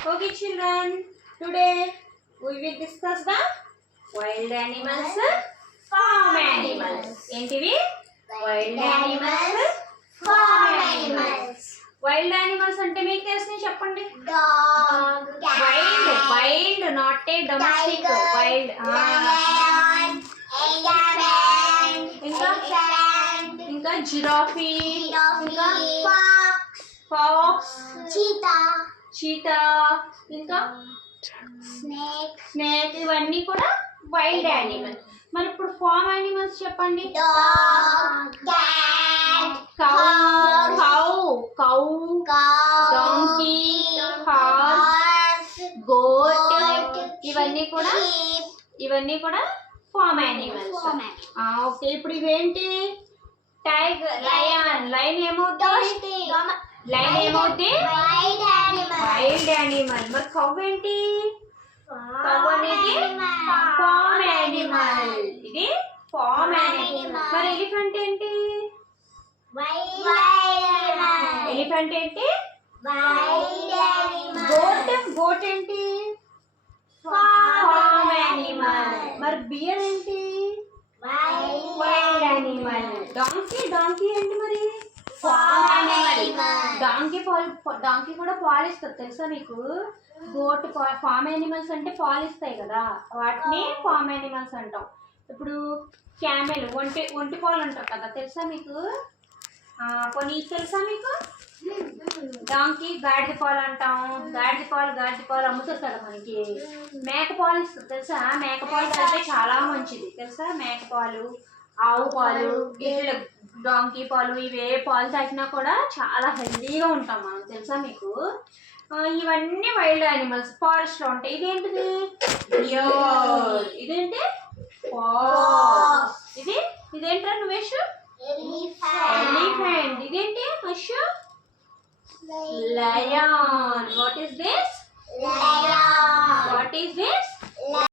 Okay, children. Today we will discuss the wild animals, farm animals. ఏంటివి? Wild animals, farm animals. Wild animals అంటే మీకు తెలిసిన చెప్పండి. Dog, cat, Wild, not a domestic. tiger, Wild. lion, elephant, ఇంకా giraffe, fox, cheetah, ఇంకా snake, ఇవన్నీ కూడా wild animal. మరి ఇప్పుడు ఫార్మ్ యానిమల్స్ చెప్పండి. కౌ, డాంకీ, హార్స్, గోట్, ఇవన్నీ కూడా ఫార్మ్ యానిమల్స్. ఓకే, ఇప్పుడు ఇవేంటి? టైగర్, లయన్ ఏమవుతుంది? Wild animal. మరి కవ్ ఏంటి? కవ్ అనేది ఫార్మ్ యానిమల్. ఇది ఫార్మ్ యానిమల్. మరి ఎలిఫెంట్ ఏంటి? ఎలిఫెంట్ ఏంటి? గోట్ ఏంటి? Farm animal. మరి బియర్ ఏంటి? Wild animal. డాంకీ ఏంటి మరి? Form animal. డాంకీ కూడా పాలిస్తుంది తెలుసా మీకు? గోట్ ఫార్మ్ యానిమల్స్ అంటే పాలిస్తాయి కదా, వాటిని ఫార్మ్ యానిమల్స్ అంటాం. ఇప్పుడు క్యామెల్ ఒంటి పాలు అంటారు కదా, తెలుసా మీకు? కొన్ని తెలుసా మీకు? డాంకీ గాడిద పాలు అంటాం. గాడిద పాలు అమ్ముతారు కదా మనకి. మేక పాలు ఇస్తుంది తెలుసా? మేక పాలు తాగితే చాలా మంచిది తెలుసా? మేక పాలు, ఆవు పాలు, ఇట్లా డాంకీ పాలు, ఇవే పాలు తాగినా కూడా చాలా హెల్దీగా ఉంటాం మనం తెలుసా మీకు? ఇవన్నీ వైల్డ్ యానిమల్స్, ఫారెస్ట్ లో ఉంటాయి. ఇదేంటిది? ఇదేంటి? ఇదేంట్రా నువ్వేష్? ఎలిఫెంట్. ఇదేంటి? లయన్. What is this?